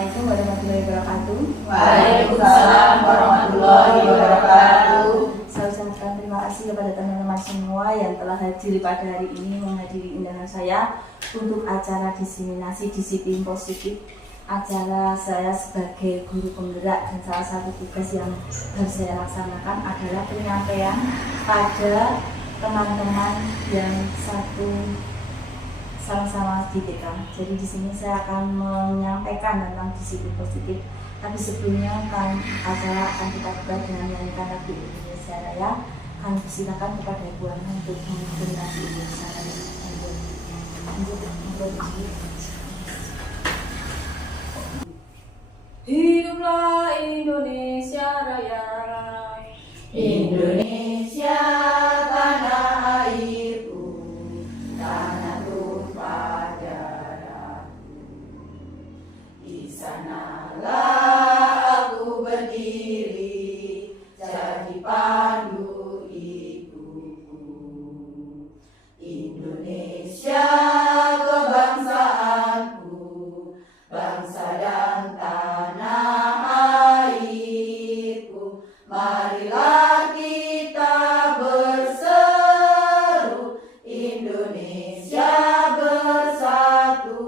Assalamualaikum warahmatullahi wabarakatuh. Waalaikumsalam warahmatullahi wabarakatuh. Saya ucapkan terima kasih kepada teman-teman semua yang telah hadir pada hari ini menghadiri undangan saya untuk acara diseminasi disiplin positif. Acara saya sebagai guru penggerak dan salah satu tugas yang harus saya laksanakan adalah penyampaian pada teman-teman yang sama-sama di TK. Jadi di sini saya akan menyampaikan tentang disiplin positif. Tapi sebelumnya acara akan kita buka dengan menyanyikan lagu Indonesia Raya. Kami persilakan kepada Ibu Ana untuk memimpin lagu Indonesia Raya. Hiduplah Indonesia Raya. Indonesia tanah airku, tanah tumpah darahku. Di sanalah aku berdiri, jadi pandu ibuku. Indonesia kebangsaanku, bangsa dan tanah airku. Marilah kita berseru, Indonesia bersatu.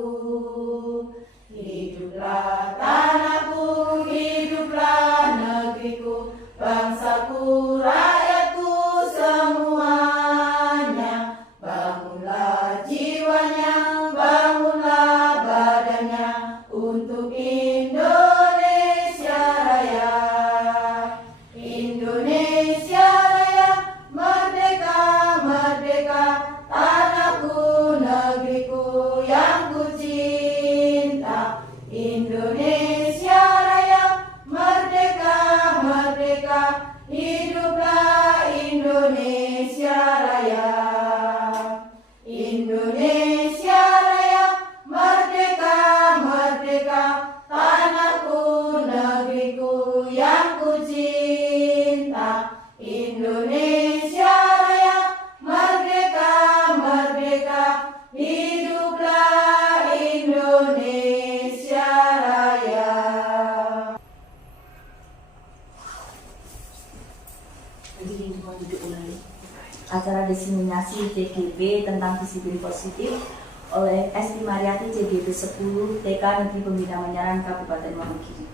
Hiduplah tanahku, hiduplah negeriku, bangsaku, rakyatku semuanya. Bangunlah jiwanya, bangunlah badannya untuk Indonesia Raya. Indonesia Raya, merdeka, merdeka, tanahku, negeriku yang ku cinta. Indonesia Raya, merdeka, merdeka, hiduplah Indonesia Raya. Indonesia Raya, merdeka, merdeka, tanahku, negeriku yang ku cinta. Indonesia Raya, merdeka, merdeka, hiduplah Indonesia Raya. Acara diseminasi CGP tentang disiplin positif oleh Esti Mariati CGP 10 TK Negeri Pembina Menyaran Kabupaten Wonogiri.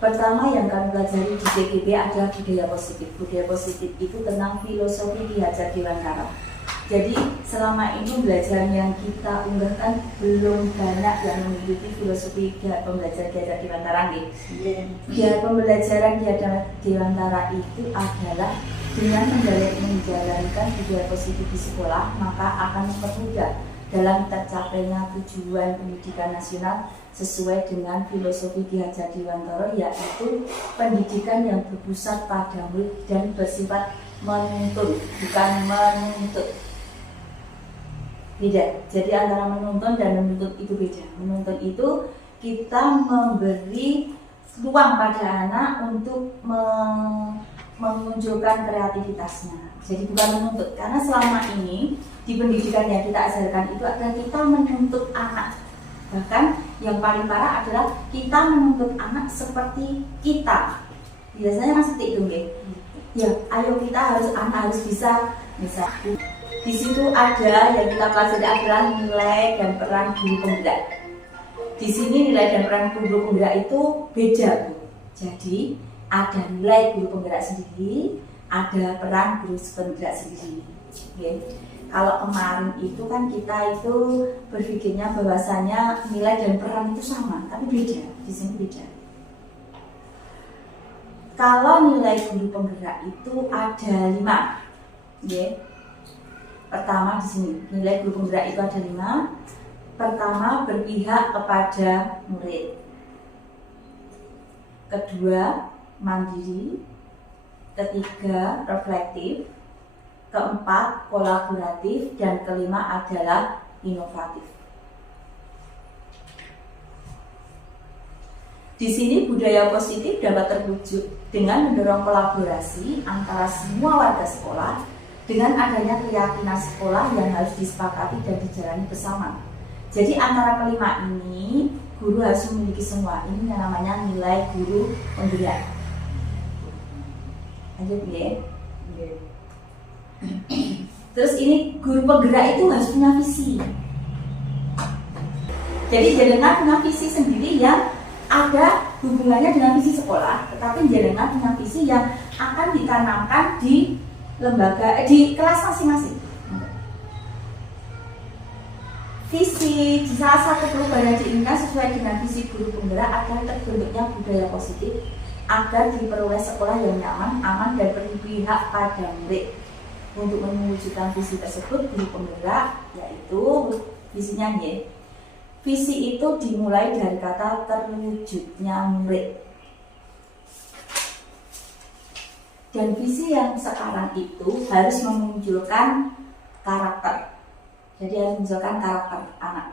Pertama yang kami pelajari di CGP adalah budaya positif. Budaya positif itu tentang filosofi Ki Hajar Dewantara. Jadi selama ini belajar yang kita unggahkan belum banyak yang mengikuti filosofi pembelajaran Ki Hajar Dewantara. Giat pembelajaran Ki Hajar Dewantara itu adalah dengan menjalankan budaya positif di sekolah, maka akan mempermudah dalam tercapainya tujuan pendidikan nasional sesuai dengan filosofi Ki Hajar Dewantara, yaitu pendidikan yang berpusat pada murid dan bersifat menuntun, bukan menuntut. Beda. Jadi antara menuntun dan menuntut itu beda. Menuntun itu kita memberi ruang pada anak untuk memunculkan kreativitasnya. Jadi bukan menuntut, karena selama ini di pendidikan yang kita ajarkan itu adalah kita menuntut anak. Bahkan yang paling parah adalah kita menuntut anak seperti kita. Biasanya masih itu, ya, ayo anak harus bisa. Di situ ada yang kita pelajari adalah nilai dan peran guru penggerak. Di sini nilai dan peran guru penggerak itu beda. Jadi ada nilai guru penggerak sendiri, ada peran guru penggerak sendiri. Oke. Kalau kemarin itu kan kita itu berpikirnya bahwasanya nilai dan peran itu sama, tapi beda. Di sini beda. Kalau nilai guru penggerak itu ada 5, ya. Pertama di sini nilai guru penggerak itu ada 5. Pertama, berpihak kepada murid. Kedua, mandiri. Ketiga, reflektif. Keempat, kolaboratif. Dan kelima adalah inovatif. Di sini budaya positif dapat terwujud dengan mendorong kolaborasi antara semua warga sekolah dengan adanya keyakinan sekolah yang harus disepakati dan dijalani bersama. Jadi antara kelima ini guru harus memiliki semua. Ini yang namanya nilai guru penggerak. Lanjut ya. Terus ini guru penggerak itu harus punya visi. Jadi jenengan punya visi sendiri yang ada hubungannya dengan visi sekolah, tetapi jenengan punya visi yang akan ditanamkan di lembaga, di kelas masing-masing. Visi di salah satu perubahan yang diinginkan sesuai dengan visi guru penggerak agar terbentuknya budaya positif, agar diperoleh sekolah yang nyaman, aman, dan berpihak pada murid. Untuk mewujudkan visi tersebut, guru penggerak yaitu visinya nih. Visi itu dimulai dari kata terwujudnya murid. Dan visi yang sekarang itu harus memunculkan karakter. Jadi harus memunculkan karakter anak.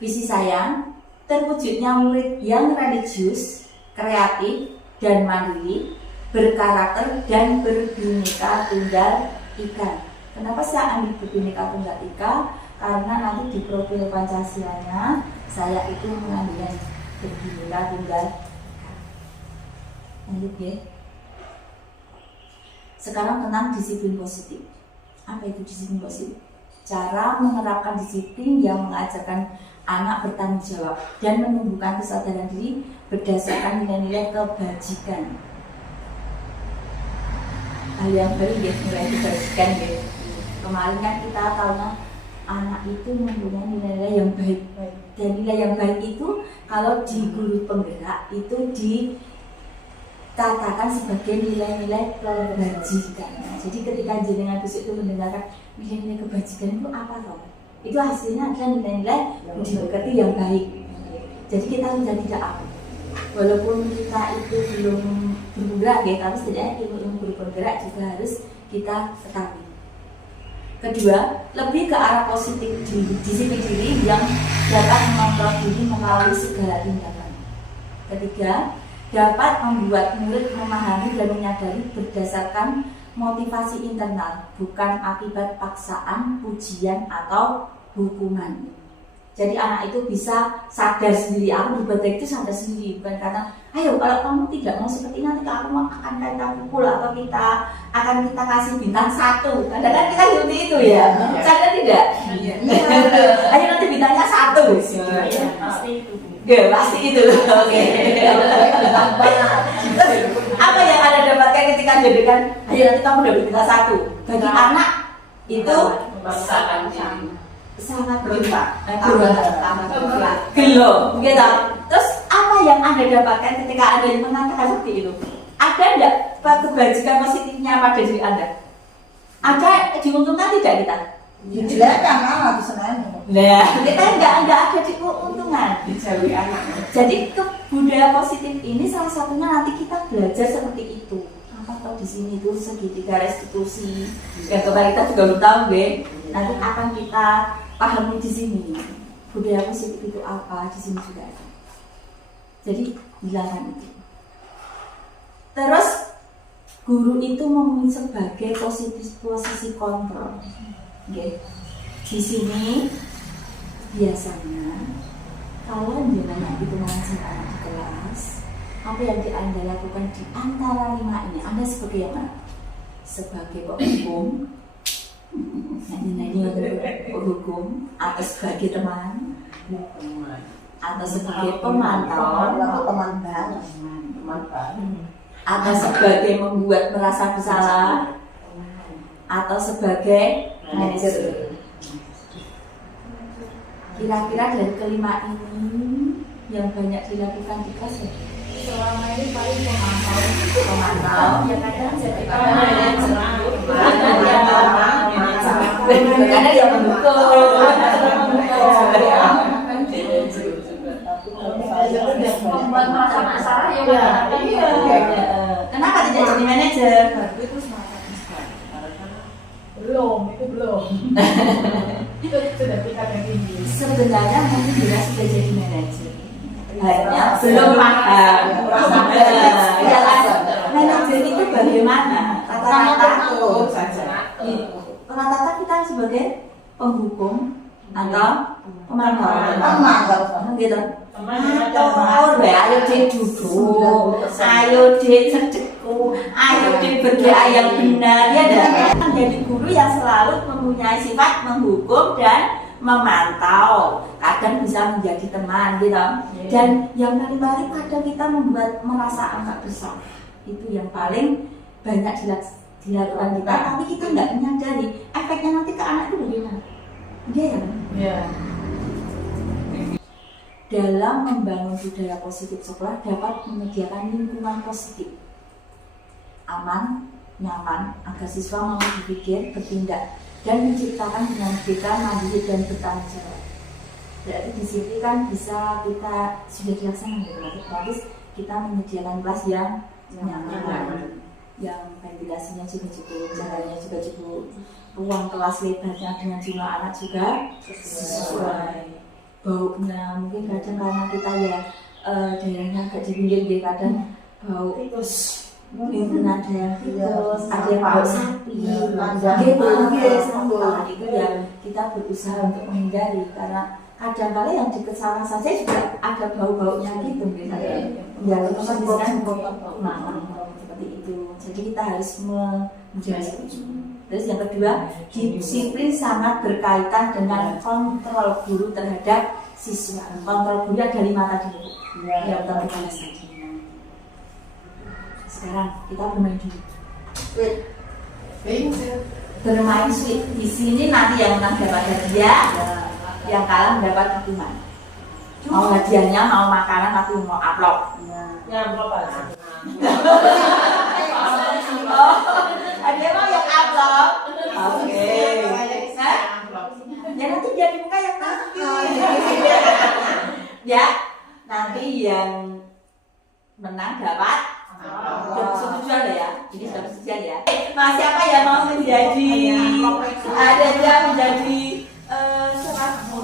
Visi saya, terwujudnya murid yang religius, kreatif, dan mandiri, berkarakter dan berbineka tunggal ika. Kenapa saya ambil berbineka tunggal ika? Karena nanti di profil Pancasilanya saya itu mengambil berbineka tunggal ika. Lanjut ya. Sekarang tentang disiplin positif. Apa itu disiplin positif? Cara menerapkan disiplin yang mengajarkan anak bertanggung jawab dan menumbuhkan kesadaran diri berdasarkan nilai-nilai kebajikan. Hal yang baru ya, nilai kebajikan ya. Kemarin kan kita tahu anak itu mempunyai nilai-nilai yang baik. Dan nilai yang baik itu kalau di guru penggerak itu dikatakan sebagai nilai-nilai kebajikan. Jadi ketika jenengan besok itu mendengarkan nilai-nilai kebajikan itu apa toh? Itu hasilnya adalah nilai-nilai budi pekerti yang baik. Jadi kita sudah tidak apa. Walaupun kita itu belum bergerak ya, tapi setidaknya ilmu guru penggerak juga harus kita ketahui. Kedua, lebih ke arah positif disiplin diri yang dapat mengontrol diri melalui segala tindakan. Ketiga, dapat membuat murid memahami dan menyadari berdasarkan motivasi internal, bukan akibat paksaan, pujian, atau hukuman. Jadi anak itu bisa sadar sendiri, aku berbuat baik itu sadar sendiri, bukan karena ayo kalau kamu tidak mau seperti ini nanti aku akan kita pukul atau kita kasih bintang 1. Kadang-kadang kita seperti itu ya, sadar tidak? Ayo nanti bintangnya 1. Pasti itu. Ya, pasti itu. Oke. Apa yang Anda dapatkan ketika jadikan ayo nanti kamu dapat bintang 1? Bagi anak itu Memaksakan diri. sangat berubah, gelo, gitu. Terus apa yang Anda dapatkan ketika Anda mengatakan seperti itu? Ada enggak kebajikan positifnya pada diri Anda? Ada diuntungkan tidak kita? Dijelaskan kan bisa nanya. Nah, kita enggak ada diuntungkan. Dijauhi anak. Jadi budaya positif ini salah satunya nanti kita belajar seperti itu. Atau di sini tuh segitiga restitusi yang kemarin kita juga belum tahu deh. Nanti akan kita pahami di sini budaya positif itu apa, di sini juga ada. Jadi hilangkan itu. Terus guru itu memiliki sebagai posisi kontrol. Okay. Di sini biasanya kalau jenengan itu mengajar anak di kelas, apa yang Anda lakukan di antara 5 ini? Anda sebagai yang mana? Sebagai penghukum, penghukum, atau sebagai teman, atau sebagai pemantau, atau sebagai membuat merasa bersalah, atau sebagai manajer. Kira-kira dari kelima ini yang banyak dilakukan di kelas ya? Selama ini paling pemantau, Ya kadang jadi kadang yang mendukung. membuat merasa masalah ya. Kenapa tidak jadi manajer? Itu belum. Itu sudah tingkat yang tinggi. Sebenarnya mungkin dia sudah jadi manajer, hanya belum paham. Ya kan? Manajer itu bagaimana? Rata-rata kita sebagai penghukum, atau pemantau? Gitu. Teman Ayo dek duduk, ayo dek sedekku, ayo dek berdoa yang benar ya dah. Menjadi guru yang selalu mempunyai sifat menghukum dan memantau, kadang bisa menjadi teman gitu. Dan yang paling kadang kita membuat merasa agak besar, itu yang paling banyak dilakukan kita, tapi kita nggak menyadari efeknya nanti ke anak itu bagaimana. Dia ya kan? Iya. Dalam membangun budaya positif sekolah dapat menyediakan lingkungan positif, aman, nyaman, agar siswa mau berpikir, bertindak, dan menciptakan dengan kita mandiri dan bertanggung jawab. Berarti di sini kan bisa kita sudah dilaksanakan gitu, otomatis kita menyediakan kelas yang nyaman, yang ventilasinya juga cukup, jalannya juga cukup, ruang kelas lebarnya dengan jumlah anak juga sesuai. Baunya mungkin kadang karena kita ya daerahnya agak di pinggir, kadang bau mungkin ada yang tikus, ada yang bau sapi, itu ya kita berusaha untuk menghindari, karena kadang-kadang yang dekat sana saja juga ada bau-baunya gitu, ya itu kan seperti itu. Jadi kita harus menjaga. Terus yang kedua, disiplin sangat berkaitan dengan kontrol guru terhadap siswa. Kontrol guru ada 5 tadi, yang telah kita bahas tadi. Sekarang kita bermain dulu. Bermain sweet. Di sini nanti yang menang dapat hadiah, yang kalah mendapat hukuman. Mau hadiahnya, mau makanan, tapi mau upload. Ya, berapa? Hadiah mau yang upload. Oke. Ya nanti dia dibuka yang nanti. Ya, nanti yang menang dapat. Setuju ada ya? Ini sudah persetujuan ya. Mas siapa yang mau menjadi? Ada yang menjadi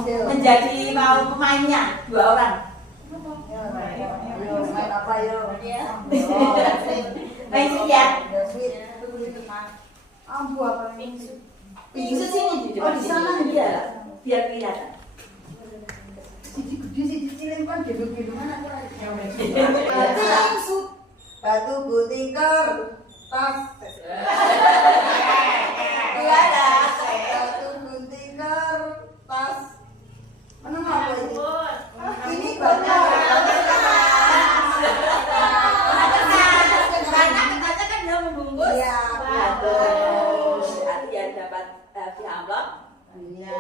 menjadi mau pemainnya 2 orang. Main sih ya. Pingsu sini di depan. Oh, di sana dia, biar kelihatan. Batu gunting kertas. Gimana? Batu gunting kertas. Mana apa ini? Ini banyak. Karena kita kan dia membungkus. Iya, betul. Nanti yang dapat via amplop. Iya.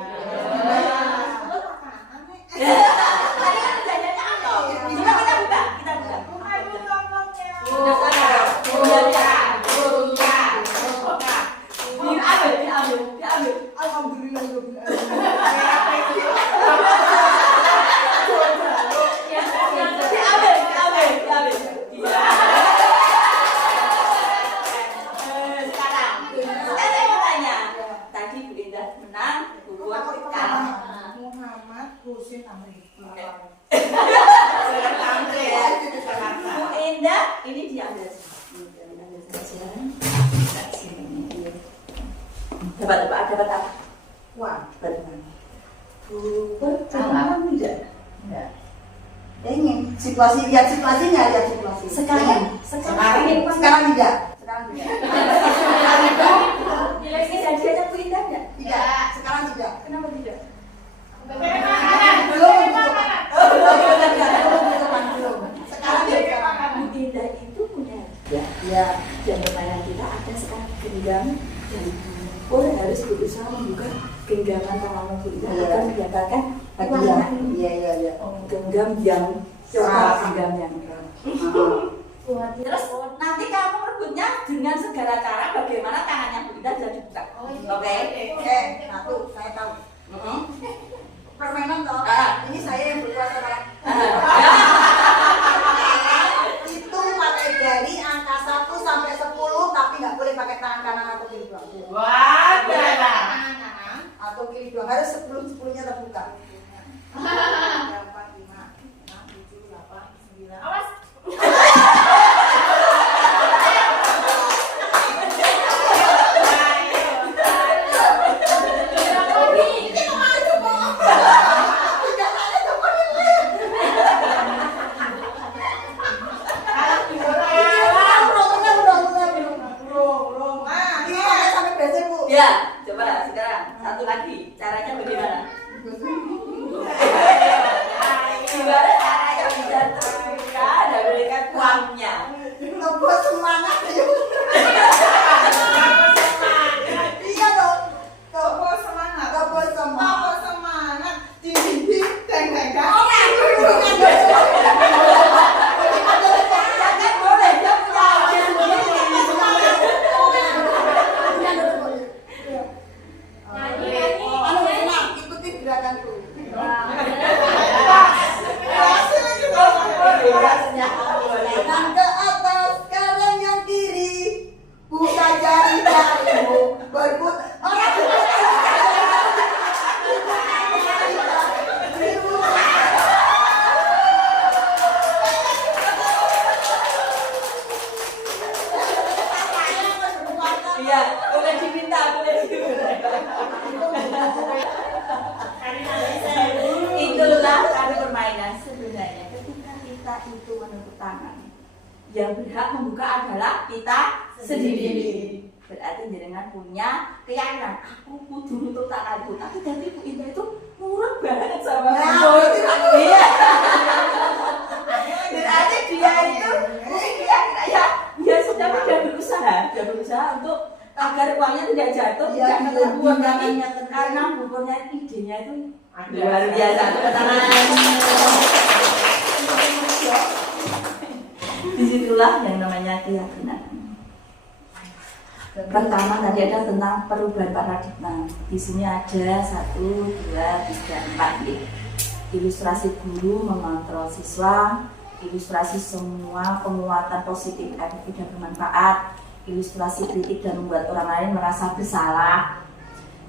Tadi kan jajannya amplop. Coba kita buka. Diambil. Alhamdulillah. Sekarang saya mau tanya. Tadi Bu Indah menang, Bu Buat kalah. Muhammad Husin Amri. Bu Indah ini diambil. Dapat apa? Wah, Kalah tidak? ingin situasi, lihat situasinya. Sekarang tidak. Nilai hadiahnya Bu Indah enggak? Tidak. Sekarang tidak. Kenapa tidak? Belum. Sekarang tidak. Bu Indah itu punya Ya. dan permainan kita ada sekarang genggam dan orang harus berusaha membuka genggaman tangan Bu Indah agar mendapatkan hadiah. Iya. Genggam yang genggam yang terus nanti kamu merebutnya dengan segala cara bagaimana tangannya Bu Indah bisa dibuka. Oke. Satu, saya tahu. Permainan toh. Ini saya yang berkuasa kan. Itu pakai jari angka 1 sampai 10, tapi nggak boleh pakai tangan kanan atau kiri doang. Wah, Tangan kanan atau kiri doang, harus 10-10-nya terbuka. 4, 5, 6, 7, 8, 9. awas. permainan sebenarnya ketika kita itu menepuk tangan, yang berhak membuka adalah kita sendiri. Berarti jenengan punya keyakinan, aku kudu nutup tanganku. Tapi dari Bu Indah itu murah banget sama aku. Iya. Berarti dia itu mungkin keyakinan ya sudah berusaha untuk agar uangnya tidak jatuh, tidak terbuang, tapi karena bukunya idenya itu luar biasa. Disitulah yang namanya keyakinan. Pertama tadi ada tentang perubahan paradigma. Di sini ada 1, 2, 3, 4 ilustrasi guru mengontrol siswa, ilustrasi semua penguatan positif efektif dan bermanfaat, ilustrasi kritik dan membuat orang lain merasa bersalah,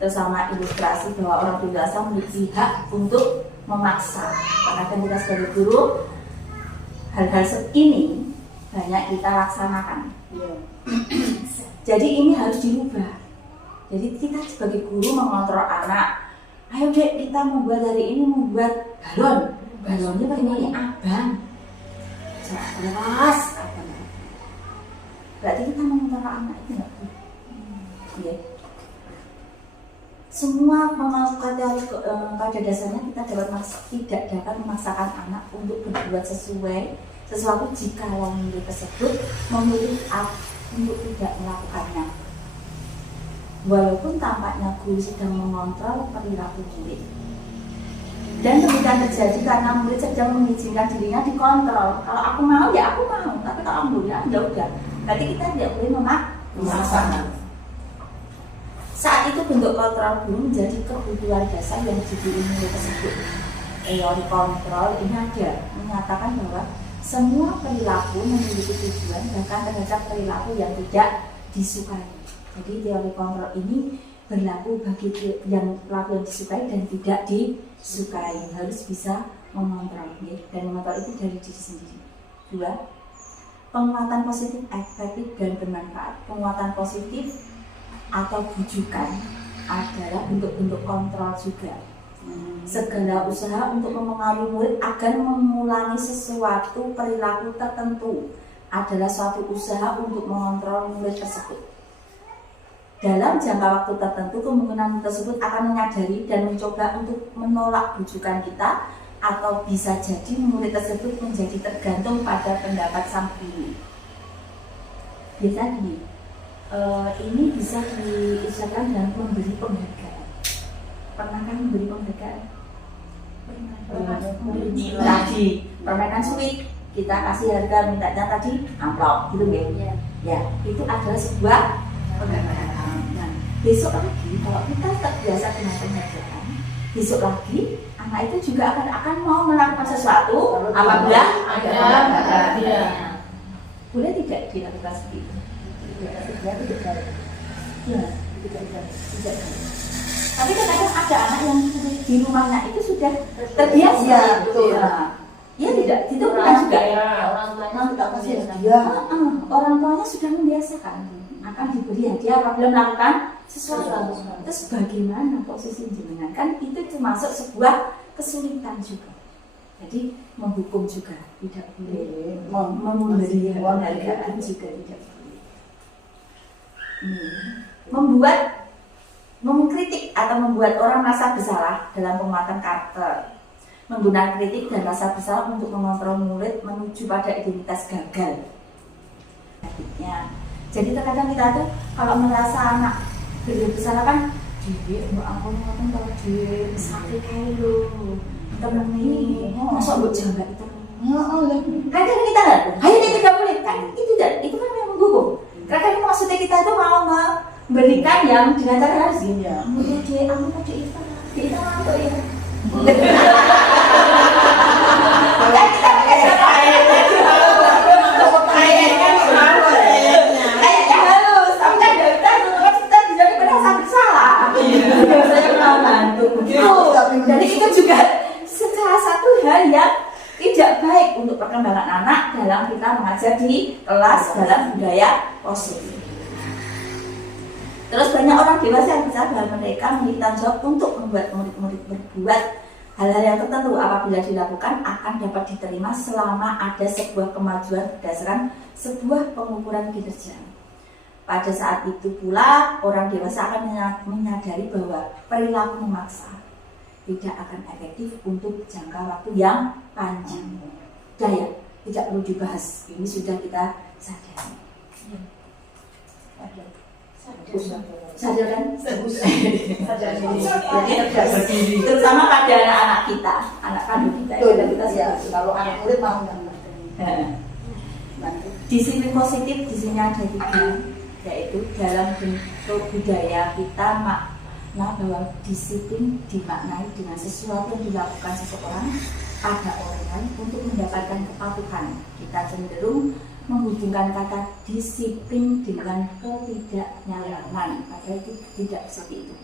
terus sama ilustrasi bahwa orang dewasa memiliki hak untuk memaksa. Karena kita sebagai guru hal-hal ini banyak kita laksanakan. Jadi ini harus dirubah. Jadi kita sebagai guru mengontrol anak. Ayo dek, kita membuat hari ini membuat balon. Balonnya warnanya abang. Jelas abang. Berarti kita mengontrol anak itu nggak? Iya. Semua pada dasarnya kita tidak dapat memaksakan anak untuk berbuat sesuatu jika murid tersebut memilih untuk tidak melakukannya. Walaupun tampaknya guru sedang mengontrol perilaku murid. Dan demikian terjadi karena murid sedang mengizinkan dirinya dikontrol. Kalau aku mau ya aku mau, tapi kalau aku ya udah. Berarti kita tidak boleh memaksa. Saat itu bentuk kontrol guru menjadi kebutuhan dasar yang diberi murid tersebut. Teori kontrol ini ada menyatakan bahwa semua perilaku memiliki tujuan, bahkan terhadap perilaku yang tidak disukai. Jadi teori kontrol ini berlaku bagi yang perilaku yang disukai dan tidak disukai. Harus bisa mengontrol, ya? Dan mengontrol itu dari diri sendiri. 2. Penguatan positif efektif dan bermanfaat. Penguatan positif atau bujukan adalah bentuk-bentuk kontrol juga. Segala usaha untuk memengaruhi murid agar mengulangi sesuatu perilaku tertentu adalah suatu usaha untuk mengontrol murid tersebut. Dalam jangka waktu tertentu, kemungkinan tersebut akan menyadari dan mencoba untuk menolak bujukan kita, atau bisa jadi murid tersebut menjadi tergantung pada pendapat sang guru. Biasanya gini, ini bisa diusahakan dalam memberi penghargaan. Pernah kan memberi penghargaan? Pernah. Tadi permainan sweet, kita kasih harga, mintanya tadi amplop, gitu ya? Ya, itu adalah sebuah penghargaan. Nah, besok lagi kalau kita terbiasa dengan penghargaan, besok lagi anak itu juga akan mau melakukan sesuatu apabila ada penghargaan. Boleh tidak dilakukan seperti itu? Tidak. Tapi kadang ada anak yang di rumahnya itu sudah terbiasa. Betul. Ya tidak, itu bukan juga. Orang tuanya sudah membiasakan akan diberi hadiah apabila melakukan sesuatu. Terus bagaimana posisi jenengan? Kan itu termasuk sebuah kesulitan juga. Jadi menghukum juga tidak boleh, memberi penghargaan juga tidak boleh. Mengkritik atau membuat orang merasa bersalah dalam penguatan karakter. Menggunakan kritik dan rasa bersalah untuk mengontrol murid menuju pada identitas gagal. Jadi terkadang kita tuh kalau merasa anak bersalah kan, dia ampun kalau dia sakit kayak lu temen ini, masa buat jaga itu. Kadang kita hanya tidak boleh kan itu kan memang menghukum. Kadang maksudnya kita itu mau memberikan yang dengan cara harus gini ya. Dia itu apa ya? Kan kita kayaknya halus, tapi kan kita tidak merasa bersalah. Saya pernah bantu. Jadi itu juga salah satu hal yang tidak baik untuk perkembangan anak dalam kita mengajar di kelas dalam budaya positif. Terus banyak orang dewasa yang percaya bahwa mereka memiliki tanggung jawab untuk membuat murid-murid berbuat Hal-hal yang tertentu apabila dilakukan akan dapat diterima selama ada sebuah kemajuan berdasarkan sebuah pengukuran kinerja. Pada saat itu pula orang dewasa akan menyadari bahwa perilaku memaksa tidak akan efektif untuk jangka waktu yang panjang. Daya tidak perlu dibahas, ini sudah kita sadari. Sadar kan? Jadi terutama pada anak-anak kita, anak kandung kita. Kalau anak murid mau nggak? Disiplin positif di sini ada 3, yaitu dalam bentuk budaya kita makna bahwa disiplin dimaknai dengan sesuatu yang dilakukan seseorang pada orang lain untuk mendapatkan kepatuhan. Kita cenderung menghubungkan kata disiplin dengan ketidaknyamanan, padahal itu tidak seperti itu.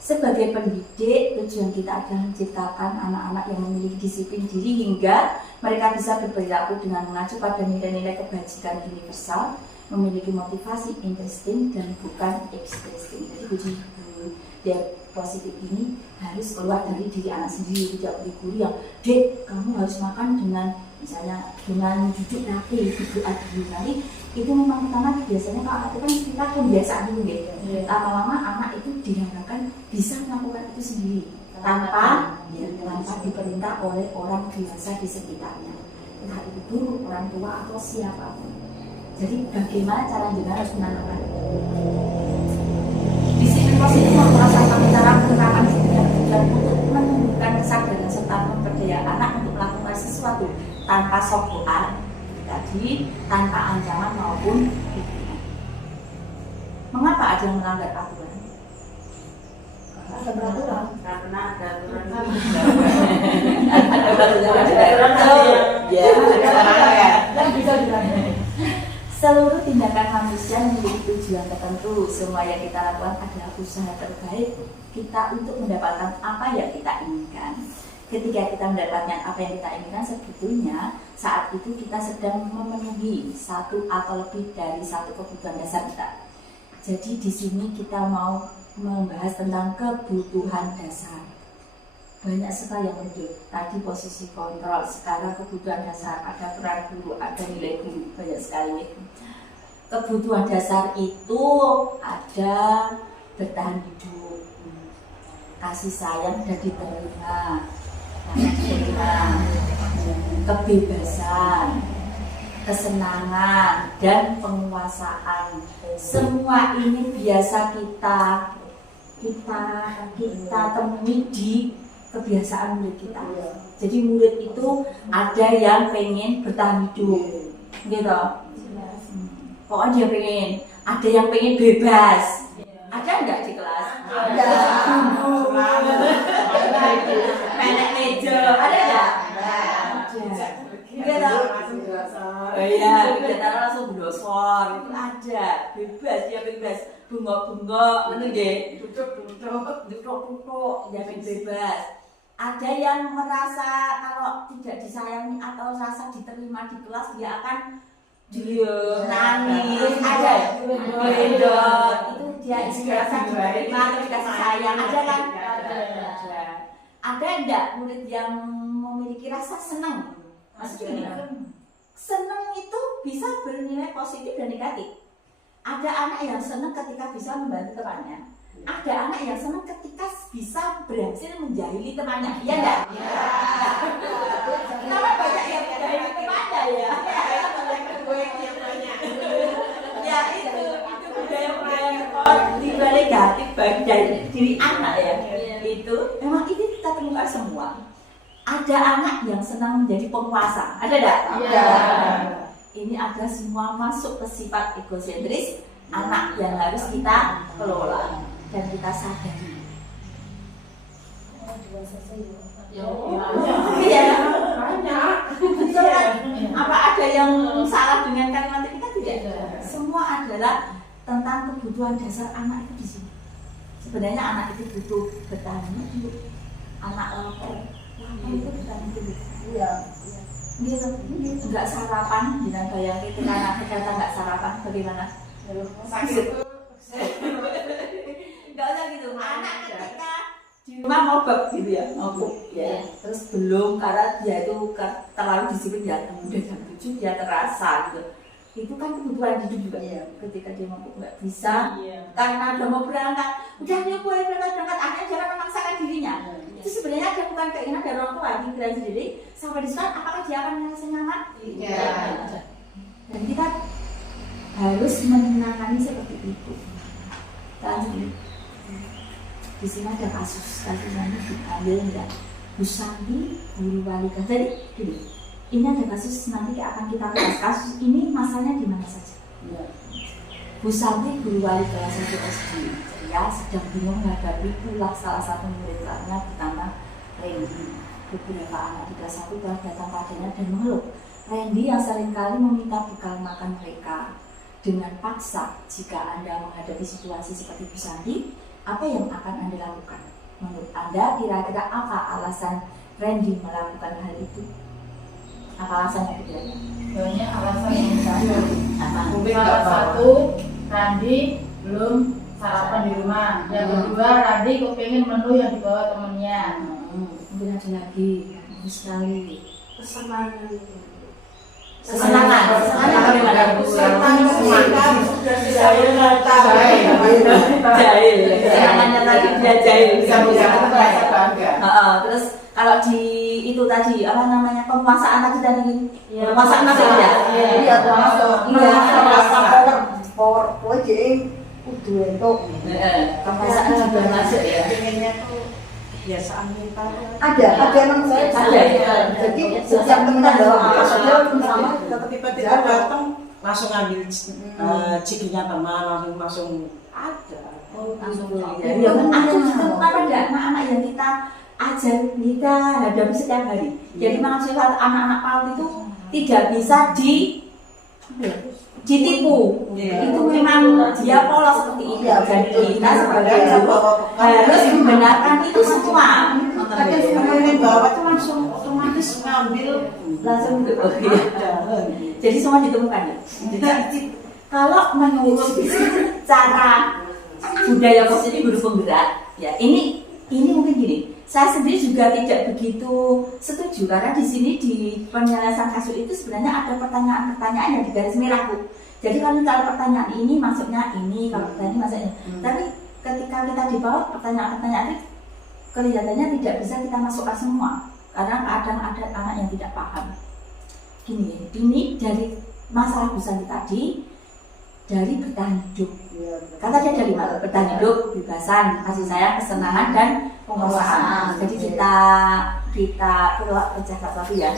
Sebagai pendidik, tujuan kita adalah menciptakan anak-anak yang memiliki disiplin diri hingga mereka bisa berperilaku dengan mengacu pada nilai-nilai kebajikan universal, memiliki motivasi intrinsik dan bukan ekstrinsik. Jadi budaya positif ini harus keluar dari diri anak sendiri, tidak beri guru yang, "Dek, kamu harus makan dengan misalnya dengan duduk rapi, duduk adil." Kali itu memang pertama biasanya kalau anak itu kan kita kebiasaan dulu ya. Lama-lama anak itu diharapkan bisa melakukan itu sendiri tanpa diperintah oleh orang dewasa di sekitarnya, entah itu guru, orang tua atau siapapun. Jadi bagaimana cara jenengan harus menanamkan disiplin positif merasakan cara penerapan disiplin dan untuk menumbuhkan kesadaran serta memperdaya anak untuk melakukan sesuatu tanpa sokokan tadi, tanpa ancaman maupun hukuman. Mengapa ada yang melanggar aturan? Ada peraturan. Karena ada aturan. Yang bisa dilakukan. Seluruh tindakan manusia memiliki tujuan tertentu. Semua yang kita lakukan adalah usaha terbaik kita untuk mendapatkan apa yang kita inginkan. Ketika kita mendapatkan apa yang kita inginkan, sebetulnya saat itu kita sedang memenuhi satu atau lebih dari satu kebutuhan dasar kita. Jadi di sini kita mau membahas tentang kebutuhan dasar. Banyak sekali yang muncul. Tadi posisi kontrol, sekarang kebutuhan dasar, ada peran guru, ada nilai guru, banyak sekali. Kebutuhan dasar itu ada bertahan hidup, kasih sayang dan diterima, kebebasan, kesenangan, dan penguasaan. Semua ini biasa kita temui di kebiasaan murid kita. Jadi murid itu ada yang pengen bertahan hidup, gitu. Pokoknya dia pengen. Ada yang pengen bebas. Ada nggak di kelas? Ada. Menek meja. Ada nggak? Ada. Gitu. Iya, kita langsung berdosor. Itu ada. Bebas, dia bebas. Bengok-bengok, itu nggih. Duduk-duduk, dia bebas. Ada yang merasa kalau tidak disayangi atau rasa diterima di kelas dia akan nangis. Ada ya? Gendot. Itu dia merasa diterima atau dikasih sayang. Ada kan? Ada. Ada enggak murid yang memiliki rasa senang? Maksudnya senang itu bisa bernilai positif dan negatif. Ada anak yang senang ketika bisa membantu temannya. Ada anak yang senang ketika bisa berhasil menjahili temannya. Iya enggak? Iya. Kenapa banyak yang menjahili temannya ya? Ya itu budaya negatif bagi diri anak ya. Itu memang ini kita temukan semua. Ada anak yang senang menjadi penguasa. Ada enggak? Iya. Ini ada semua masuk ke sifat egosentris anak yang harus kita kelola dan kita sadari. Iya, Banyak. apa ada yang salah dengan kalimat ini? Kan tidak. Semua adalah tentang kebutuhan dasar anak itu di sini. Sebenarnya anak itu butuh bertahan hidup. Anak lapar itu bertahan hidup. Iya. Gitu, nggak sarapan, jangan bayangin ketika anak kita nggak sarapan, bagaimana? Sakit. Nggak usah gitu. Anak ketika di cuma mau bab gitu ya, ngopuk ya. Terus belum karena dia itu terlalu disiplin ya, udah jam 7 dia terasa gitu. Itu kan kebutuhan hidup juga ya. Ketika dia ngopuk nggak bisa, karena udah mau berangkat, udah dia boleh berangkat, akhirnya jangan memaksakan dirinya. Itu sebenarnya ada bukan keinginan dari orang tua, pikiran sendiri. Sampai di sana, apakah dia akan merasa nyaman? Iya. Dan kita harus menangani seperti itu. Lanjut. Di sini ada kasusnya ini diambil enggak Bu Santi, guru wali kelas. Jadi gini, ini ada kasus nanti akan kita bahas. Kasus ini masalahnya di mana saja. Bu Santi, guru wali kelas 1 SD, ya sedang bingung menghadapi pula salah satu murid lainnya bernama Randy. Beberapa anak di kelas 1 telah datang padanya dan mengeluh. Randy yang seringkali meminta bekal makan mereka dengan paksa. Jika Anda menghadapi situasi seperti Bu Santi, apa yang akan Anda lakukan? Menurut Anda kira-kira apa alasan Randy melakukan hal itu? Apa alasannya kira-kira? Banyak alasan yang jujur. Apa? Salah satu, Randy belum sarapan di rumah. Yang kedua, Randy kepengen menu yang dibawa temennya. Mungkin ada lagi, bagus sekali. Kesenangan. Kesenangan gimana? Jahil. Kesenangannya tadi dia jahil. Terus kalau di itu tadi apa namanya penguasaan tadi penguasaan masuk ya? Iya, power project udah itu. Penguasaan juga masuk ya. Pengennya tuh kebiasaan mental. Ada emang saya Ada. Jadi setiap temen ada apa saja sama. Tiba-tiba datang langsung ngambil cikinya teman langsung ada. Langsung ya kan ada juga bukan ada anak-anak yang kita ajar kita hadapi setiap hari. Jadi maksudnya anak-anak PAUD itu tidak bisa ditipu. Itu memang dia pola seperti itu. Jadi kita sebagai guru harus membenarkan itu semua. Tapi yang bawa itu langsung otomatis ngambil Langsung jadi semua ditemukan ya. Kalau menurut cara budaya positif guru penggerak, ya ini mungkin gini. Saya sendiri juga tidak begitu setuju karena di sini di penyelesaian kasus itu sebenarnya ada pertanyaan-pertanyaan yang di garis merah Bu. Jadi kalau pertanyaan ini maksudnya ini, kalau pertanyaan ini maksudnya. Tapi ketika kita dibawa pertanyaan-pertanyaan itu kelihatannya tidak bisa kita masukkan semua karena kadang ada anak yang tidak paham. Gini, ini dari masalah Bu Santi tadi dari bertahan hidup. Kata dia dari mana? Bertahan hidup, kebebasan, kasih sayang, kesenangan dan penguasaan. Jadi kita perlu pecah satu ya.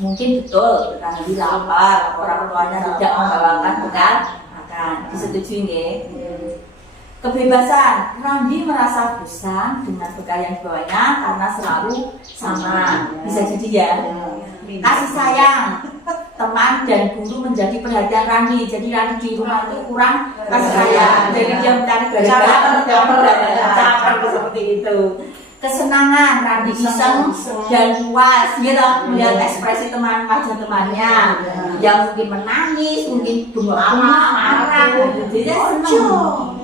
Mungkin betul bertahan hidup lapar, orang tuanya tidak membawakan bekal makan. Disetujui nggih? Kebebasan, Randy merasa bosan dengan bekal yang dibawanya karena selalu sama. Bisa jadi ya. Kasih sayang, teman dan guru menjadi perhatian Randy. Jadi Randy di rumah itu kurang kasih sayang. Jadi dia mencari gara-gara caper seperti itu. Kesenangan, Randy iseng dan puas gitu melihat ekspresi teman wajah temannya yang mungkin menangis, mungkin bengok-bengok, marah, jadi dia senang.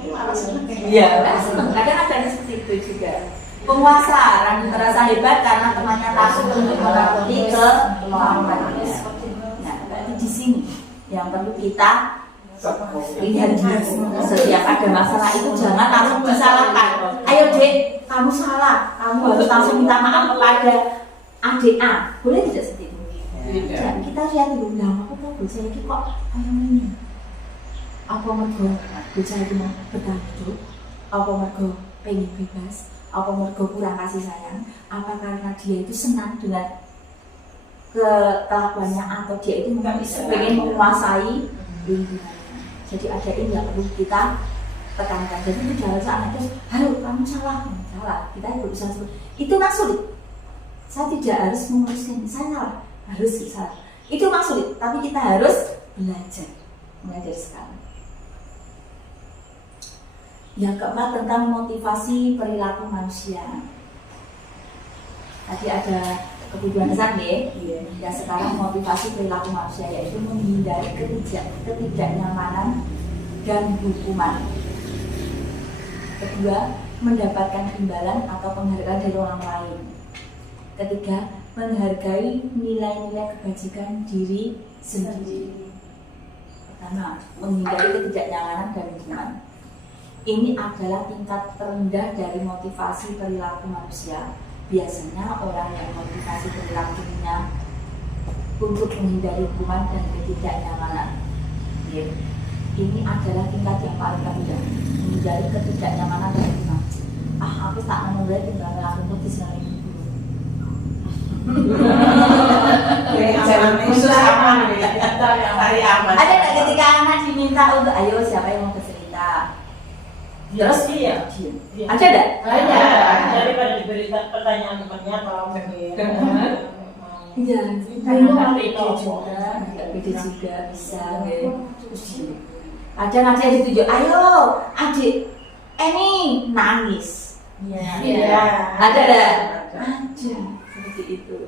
Iya, senang. Kadang ada seperti itu juga. Penguasa, Randy merasa hebat karena temannya takut untuk menakuti kemampuannya. Nah, berarti di sini yang perlu kita lihat setiap ada masalah itu jangan langsung disalahkan. Ayo Dek, kamu salah, kamu harus langsung minta maaf kepada adik A. Boleh tidak seperti itu? Tidak. Kita lihat dulu, nah aku kok bocah ini kok kayak ini. Apa mergo bocah itu mau bertahan hidup? Apa mergo pengen bebas? Apa mergo kurang kasih sayang? Apa karena dia itu senang dengan kelakuannya atau dia itu pengen menguasai lingkungan? Jadi ada ini yang perlu kita tekankan. Jadi itu jangan saat itu, halo kamu salah, kita berusaha seperti itu kan sulit. Saya tidak harus menguruskan, saya salah, harus salah. Itu memang sulit, tapi kita harus belajar mulai dari sekarang. Yang keempat tentang motivasi perilaku manusia. Tadi ada kebutuhan dasar nih, ya sekarang motivasi perilaku manusia yaitu menghindari ketidaknyamanan dan hukuman. Kedua, mendapatkan imbalan atau penghargaan dari orang lain. Ketiga, menghargai nilai-nilai kebajikan diri sendiri. Pertama, menghindari ketidaknyamanan dan lingkungan. Ini adalah tingkat terendah dari motivasi perilaku manusia. Biasanya orang yang motivasi perilakunya untuk menghindari hukuman dan ketidaknyamanan. Ini adalah tingkat yang paling rendah, menghindari ketidaknyamanan dan lingkungan. Aku tak menolak tinggal melakukan di sana ini. Jangan khusus aman ya. Cari aman. Ada nggak ketika anak diminta untuk ayo siapa yang mau bercerita? Terus iya. Ada nggak? Ada. Daripada diberi pertanyaan temannya tolong Iya, Dulu nggak waktu pede itu. juga, nggak pede juga bisa. Terus ada nanti yang ditunjuk, ayo adik, ini nangis. Iya. Ada nggak? Ada, seperti itu.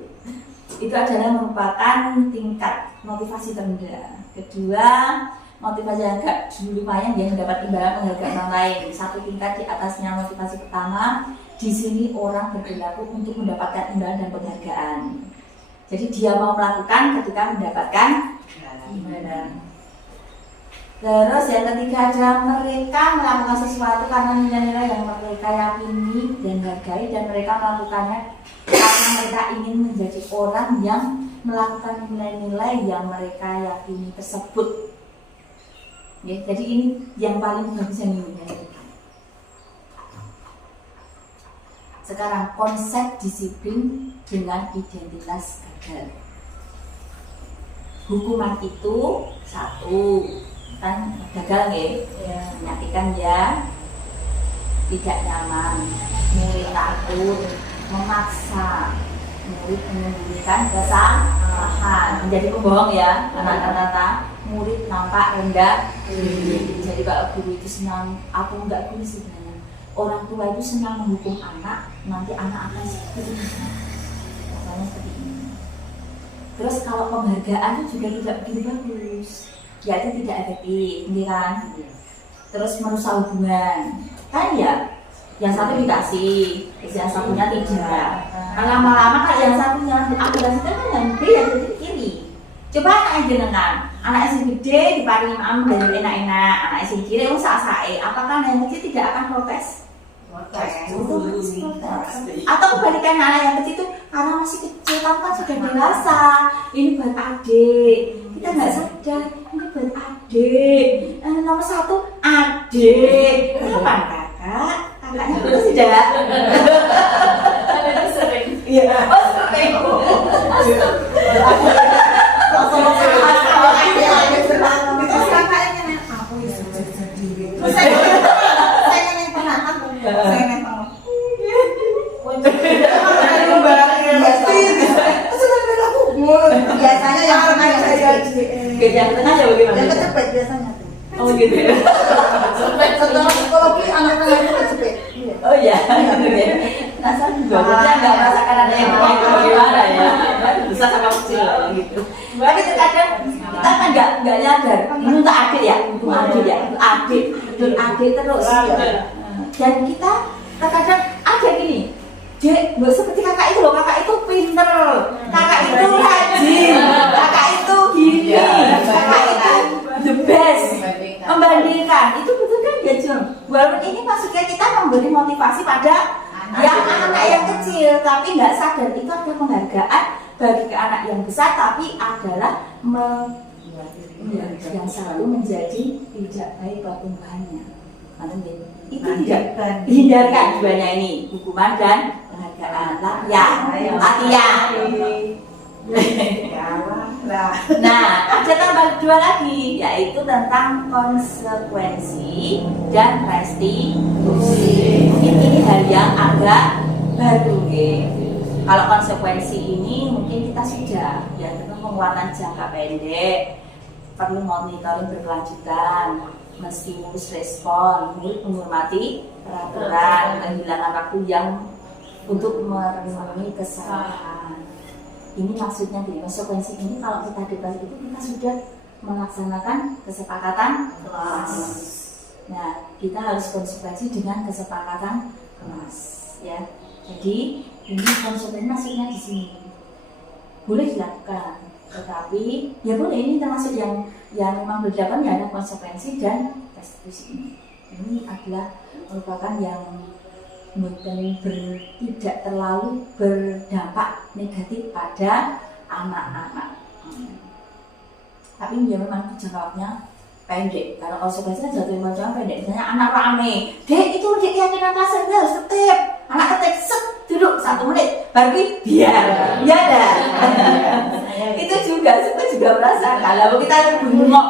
Itu adalah merupakan tingkat motivasi terendah. Kedua, motivasi yang agak lumayan dia mendapat imbalan penghargaan orang lain. Satu tingkat di atasnya motivasi pertama. Di sini orang berperilaku untuk mendapatkan imbalan dan penghargaan. Jadi dia mau melakukan ketika mendapatkan imbalan. Terus yang ketiga adalah mereka melakukan sesuatu karena nilai-nilai yang mereka yakini dan hargai, dan mereka melakukannya karena mereka ingin menjadi orang yang melakukan nilai-nilai yang mereka yakini tersebut. Ya, jadi ini yang paling bagus yang ini. Sekarang konsep disiplin dengan identitas gagal. Hukuman itu satu, kan gagal ya, menyakitkan ya, tidak nyaman, murid takut, memaksa, murid menyembunyikan kesalahan, menjadi pembohong ya, anak-anak murid nampak rendah diri. Jadi kalau guru itu senang, aku enggak guru sebenarnya. Orang tua itu senang menghukum anak, nanti anak akan seperti ini. Makanya seperti ini. Terus kalau penghargaan itu juga tidak begitu bagus, yaitu tidak efektif, ini kan. Terus merusak hubungan, kan ya. Yang satu dikasih, yang satunya tidak. Kan lama-lama kan yang satunya ambil itu kan yang B yang jadi kiri. Coba anak yang jenengan, anak yang gede diparingi ambil dan enak-enak, anak yang kiri itu sak-sae. Apakah yang kecil tidak akan protes? Atau kebalikannya, anak yang kecil itu karena masih kecil, kamu kan sudah dewasa, ini buat adik, kita nggak sadar ini buat adik. Nomor satu adik, kapan kakak? Kakaknya betul tidak? Iya. Oh sering. Biasanya yang tengah yang saya Yang tengah ya bagaimana? yang kecepet biasanya tuh. Oh gitu ya. Setelah psikologi anak tengah itu kecepet. Oh iya, gitu ya. Penasaran juga, jadi nggak merasakan ada yang tengah itu bagaimana ya? Bisa sama kecil gitu. Tapi terkadang kita kan nggak nyadar. Ini untuk adik ya, untuk adik ya, untuk adik terus. Dan kita terkadang ada gini. Dek, seperti kakak itu loh, kakak itu pinter, kakak itu rajin, kakak itu gini, kakak itu the best. Membandingkan, itu betul kan ya Jun? Walaupun ini maksudnya kita memberi motivasi pada yang anak yang kecil, tapi nggak sadar itu ada penghargaan bagi ke anak yang besar, tapi adalah yang satu menjadi tidak baik pertumbuhannya. Itu tidak dihindarkan duanya ini, hukuman dan penghargaan lah ya, latihan. Nah, ada tambah dua lagi, yaitu tentang konsekuensi dan restitusi. Mungkin ini hal yang agak baru ya. Kalau konsekuensi ini mungkin kita sudah ya, tentu penguatan jangka pendek, perlu monitoring berkelanjutan, menstimulus respon, menghormati peraturan, kehilangan waktu yang untuk merenungi kesalahan. Ini maksudnya di konsekuensi ini kalau kita debat itu kita sudah melaksanakan kesepakatan kelas. Nah, kita harus konsekuensi dengan kesepakatan kelas, ya. Jadi ini konsekuensi maksudnya di sini boleh dilakukan, tetapi ya boleh, ini termasuk yang memang berdasarkan ya ada konsekuensi dan restitusi ini. Ini adalah merupakan yang tidak terlalu berdampak negatif pada anak-anak. Tapi ya memang jangka waktunya pendek. Kalau konsekuensinya jatuh macam pendek. Misalnya anak rame, dek itu dek keyakinan kelas harus tertib. Anak tertib, set duduk 1 menit, baru biar, ya dah. Itu juga merasa kalau kita bengok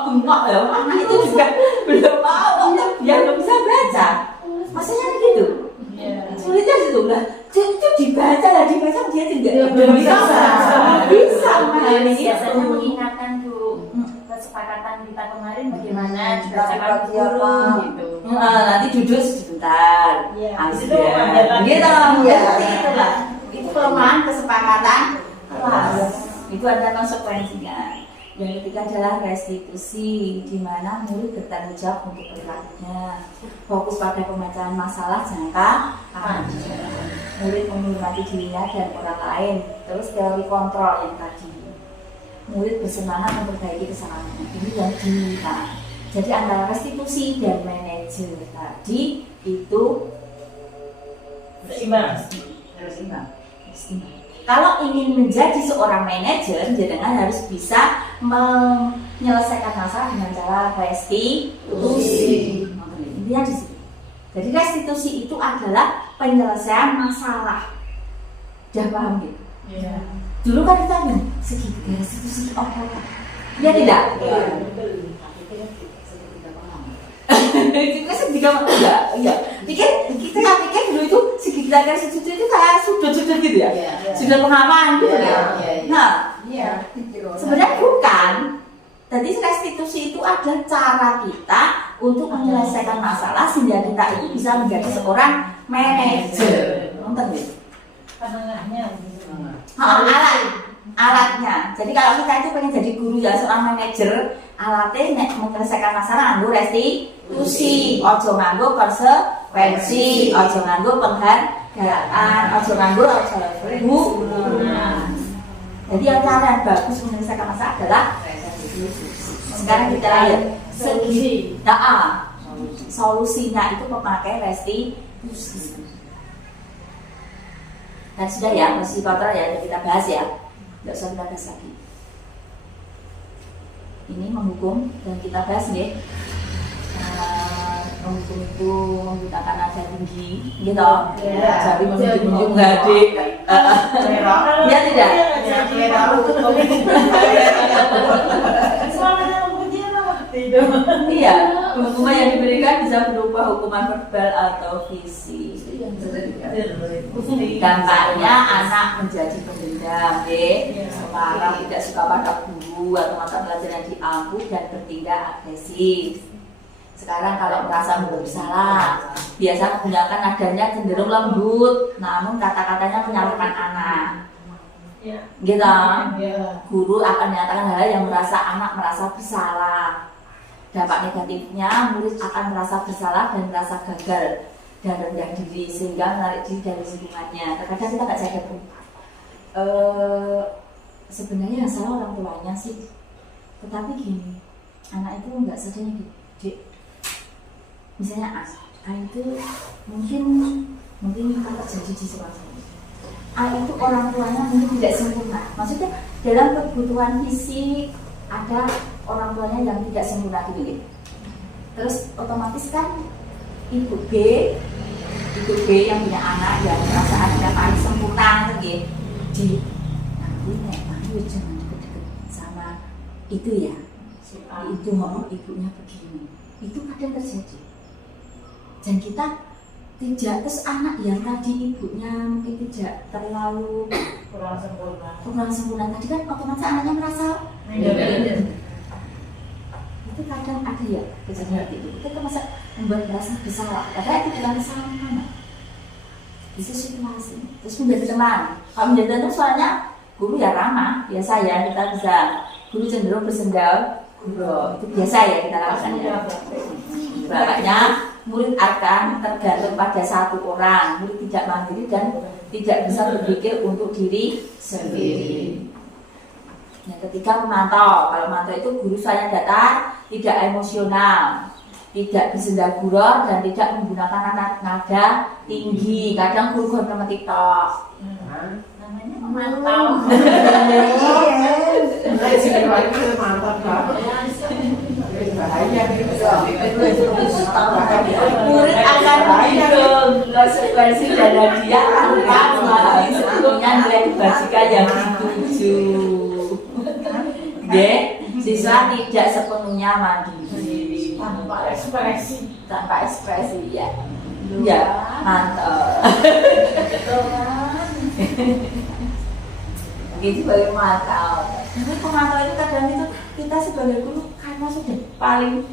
ya, anak itu juga belum mau, dia belum bisa baca. Maksudnya gitu. Sulitnya gitu lah. Itu dibaca dia tidak bisa. Biasanya mengingatkan tuh kesepakatan kita kemarin bagaimana dibacakan guru gitu. Nanti duduk sebentar. Habis itu mengajarkan gitu ya. Itulah. Itu kelemahan kesepakatan kelas. Itu ada konsekuensinya. Yang ketiga adalah restitusi, di mana murid bertanggung jawab untuk perilakunya. Fokus pada pemecahan masalah jangka panjang. Murid menghormati dirinya dan orang lain. Terus teori kontrol yang tadi. Murid bersemangat memperbaiki kesalahannya. Ini yang diminta. Jadi antara restitusi dan manajer tadi itu seimbang. harus seimbang. Kalau ingin menjadi seorang manajer, jenengan harus bisa menyelesaikan masalah dengan cara restitusi. Intinya di sini. Jadi restitusi itu adalah penyelesaian masalah. Sudah paham gitu? Iya. Dulu kan kita segitiga restitusi apa? Ya tidak? Kita segitiga iya. Kita pikir dulu itu segitiga restitusi itu kayak sudut-sudut gitu ya? Sudut pengaman gitu ya? Nah, sebenarnya bukan. Jadi restitusi itu adalah cara kita untuk menyelesaikan masalah sehingga kita itu bisa menjadi seorang manajer. Nonton gitu. Penengahnya. Alatnya. Jadi kalau kita itu pengen jadi guru ya seorang manajer, alatnya menyelesaikan masalah nganggo restitusi, ojo nganggo konsekuensi, ojo nganggo penghargaan, ojo nganggo hukuman. Jadi yang cara yang bagus menyelesaikan masalah adalah restitusi. Sekarang kita lihat solusinya itu memakai restitusi. Dan sudah ya, masih kontrak ya, kita bahas ya. Tidak usah kita bahas lagi. Ini menghukum dan kita bahas nih. Menghukum itu menggunakan nada tinggi, gitu. Jadi menunjuk hadik. Ya tidak. Iya, hukuman yang diberikan bisa berupa hukuman verbal atau fisik. Dampaknya anak menjadi pendendam, marah, tidak suka pada guru atau mata pelajaran diampuh dan bertindak agresif. Sekarang kalau merasa bersalah, biasa menggunakan nadanya cenderung lembut, namun kata-katanya menyalahkan anak. Gitu. Guru akan menyatakan hal yang anak merasa bersalah. Dampak negatifnya, murid akan merasa bersalah dan merasa gagal dan rendah diri sehingga menarik diri dari lingkungannya. Terkadang kita nggak sadar sebenarnya yang salah orang tuanya sih, tetapi gini, anak itu nggak sadarnya gitu. Misalnya A itu mungkin akan terjadi di sekolah saya. A itu orang tuanya mungkin tidak sempurna. Maksudnya dalam kebutuhan fisik ada orang tuanya yang tidak sempurna gitu. Terus otomatis kan ibu B yang punya anak yang merasa ada paling sempurna gitu. Nanti ayo jangan deket-deket sama itu ya. Itu ngomong ibunya begini. Itu kadang terjadi. Dan kita tidak, terus anak yang tadi ibunya mungkin tidak terlalu kurang sempurna tadi kan otomatis anaknya merasa itu kadang ada ya kejadian itu kita masa membuat merasa bersalah karena itu bukan kesalahan anak itu situasi terus menjadi teman. Kalau menjadi teman soalnya guru ya ramah biasa ya, kita bisa guru cenderung bersendal guru itu biasa ya kita lakukan ya. Bapaknya murid akan tergantung pada satu orang. Murid tidak mandiri dan tidak bisa berpikir untuk diri sendiri. Yang ketiga, memantau. Kalau memantau itu guru saya datar, tidak emosional, tidak bersendagurau dan tidak menggunakan nada tinggi. Kadang guru sama TikTok. Namanya memantau. Murid akan menghitung konsekuensi dan hadiah tanpa memahami sebelumnya nilai kebajikan yang dituju. Siswa tidak sepenuhnya mandiri. Tanpa ekspresi ya. Ya, mantap. Gitu baru memantau. Tapi pemantau itu kadang itu kita sebagai guru karena sudah paling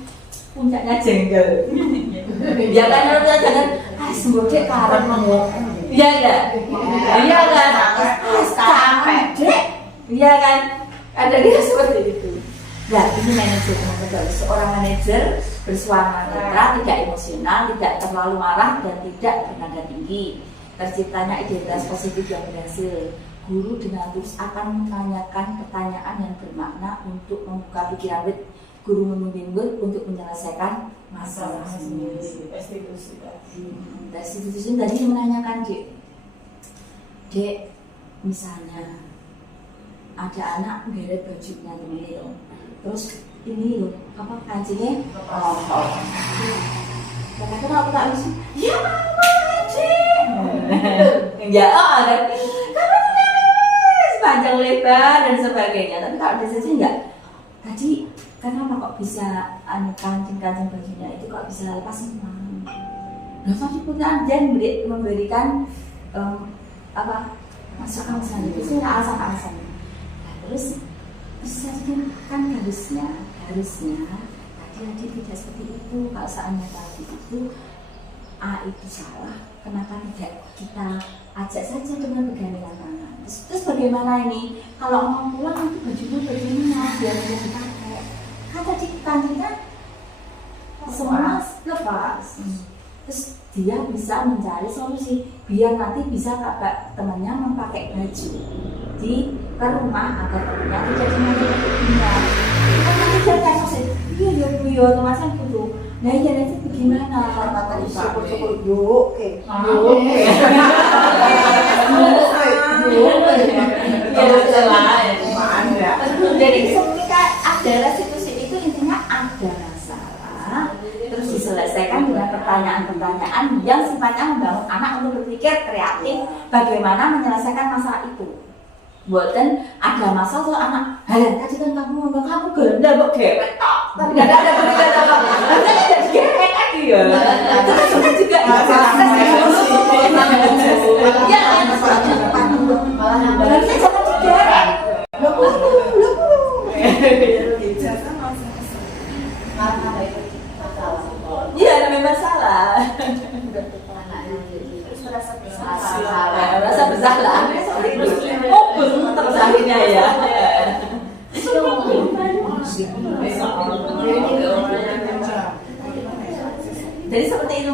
puncaknya jengkel. Ya kan harusnya jangan sembodek karena ngomong. Iya enggak? Iya kan? Sampai dek. Iya kan? Ada dia seperti itu. Nah, ini manajer teman-teman. Seorang manajer bersuara netral, tidak emosional, tidak terlalu marah dan tidak bernada tinggi. Terciptanya identitas positif yang berhasil. Guru dengan tulus akan menanyakan pertanyaan yang bermakna untuk membuka pikiran murid. Guru memimpin murid untuk menyelesaikan masalah. Restitusi tadi menanyakan dek, misalnya ada anak geret bajunya ini loh, terus ini loh, apa kancingnya? Kadang-kadang aku tak bisa, ya mama dek, ya kan? Panjang lebar dan sebagainya, tapi kalau di sini enggak. Tadi kenapa kok bisa kancing bajunya itu kok bisa lepas semua? Nah, tadi punya dan memberikan masukan misalnya itu alasan-alasan. Nah, terus tadi kan harusnya tadi tidak seperti itu. Kalau seandainya tadi itu A itu salah, kenapa tidak kita ajak saja dengan bergandengan tangan? Terus bagaimana ini? Kalau mau pulang nanti bajunya biar bisa dipakai. Kan tadi kancingnya semua lepas. Terus dia bisa mencari solusi biar nanti bisa kakak temannya memakai baju di rumah agar temannya tidak dimana. Kan nanti dia tanya sih, iya teman gitu. Nah iya nanti bagaimana? Kata syukur-syukur yuk, Jadi ketika ada restitusi itu intinya ada masalah, terus diselesaikan dengan pertanyaan-pertanyaan yang sifatnya membangun anak untuk berpikir kreatif bagaimana menyelesaikan masalah itu. Buatan ada masalah tuh anak, tadi kan kamu ganda kok geret tok, tapi nggak ada apa-apa, harusnya jadi geret lagi ya. Terus kita juga ya kan, harusnya jangan digeret. Iya, ada masalah. Terus merasa bersalah. Oh, bener akhirnya ya. Jadi seperti itu,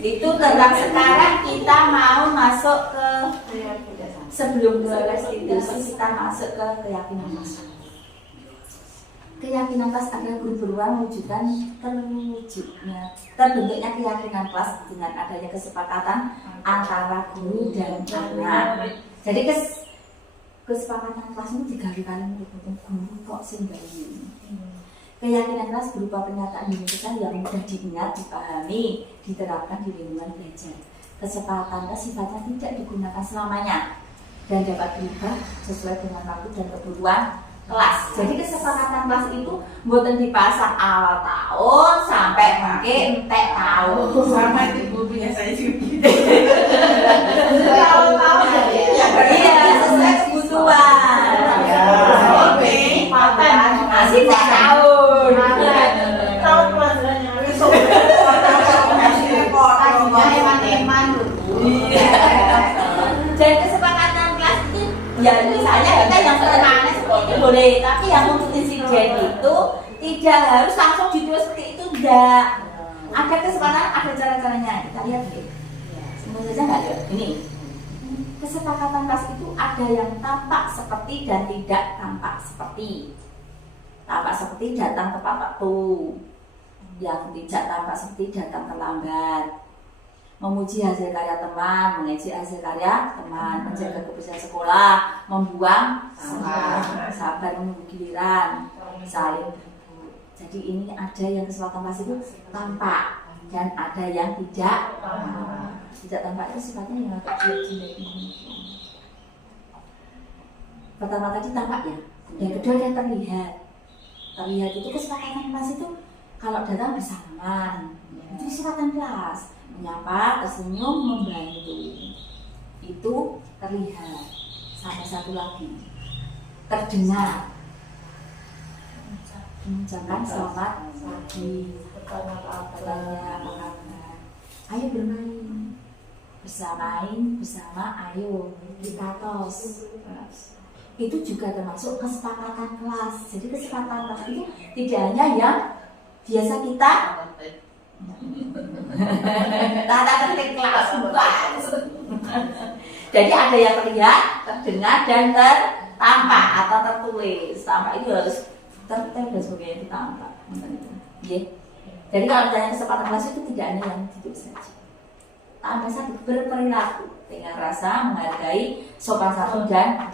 itu tentang sekarang kita mau masuk ke sebelum ke restitusi kita masuk ke keyakinan kelas. Keyakinan kelas adalah guru beruang mewujudkan terbentuknya keyakinan kelas dengan adanya kesepakatan antara guru dan anak. Jadi kesepakatan kelas itu digariskan untuk guru kok sendiri. Keyakinan kelas berupa pernyataan universal yang mudah diingat, dipahami, diterapkan di lingkungan belajar. Kesepakatan kelas sifatnya tidak digunakan selamanya dan dapat berubah sesuai dengan waktu dan kebutuhan kelas. Jadi kesepakatan kelas itu buatan dipasang awal tahun sampai mungkin entek tahun. Sama itu bukunya saya juga. Tahun-tahun Iya, sesuai kebutuhan. Oke, Masih entek tahun. tahun pelajarannya. Eman-eman Dan kesepakatan kelas itu ya misalnya kita yang sederhana seperti itu boleh, tapi yang untuk insiden itu tidak harus langsung ditulis seperti itu tidak. Ada kesepakatan, ada cara-caranya. Kita lihat deh. Semua saja nggak ada. Ini kesepakatan kelas itu ada yang tampak seperti dan tidak tampak seperti. Tampak seperti datang tepat waktu, yang tidak tampak seperti datang terlambat. Memuji hasil karya teman, mengejek hasil karya teman, menjaga kebersihan sekolah, membuang sampah, sabar menunggu giliran, saling berebut. Jadi ini ada yang kesepakatan kelas itu tampak dan ada yang tidak tampak. Tidak tampak itu sifatnya yang agak jelek. Pertama tadi tampak ya, yang kedua yang terlihat. Terlihat itu kesepakatan kelas itu kalau datang bersalaman, itu kesepakatan kelas. Menyapa, tersenyum, membantu, itu terlihat. Sama satu lagi, terdengar, mengucapkan selamat pagi, katanya apa kabar, ayo bermain, bersama, ayo kita tos. Itu juga termasuk kesepakatan kelas. Jadi kesepakatan kelas itu tidak hanya yang biasa kita tata tertib kelas. Jadi ada yang terlihat, terdengar dan tertampak atau tertulis. Tampak itu harus tertib dan sebagainya ditampak. Jadi kalau ditanya kesepakatan kelas itu tidak hanya yang ditulis saja. Tambah satu, berperilaku dengan rasa menghargai, sopan santun dan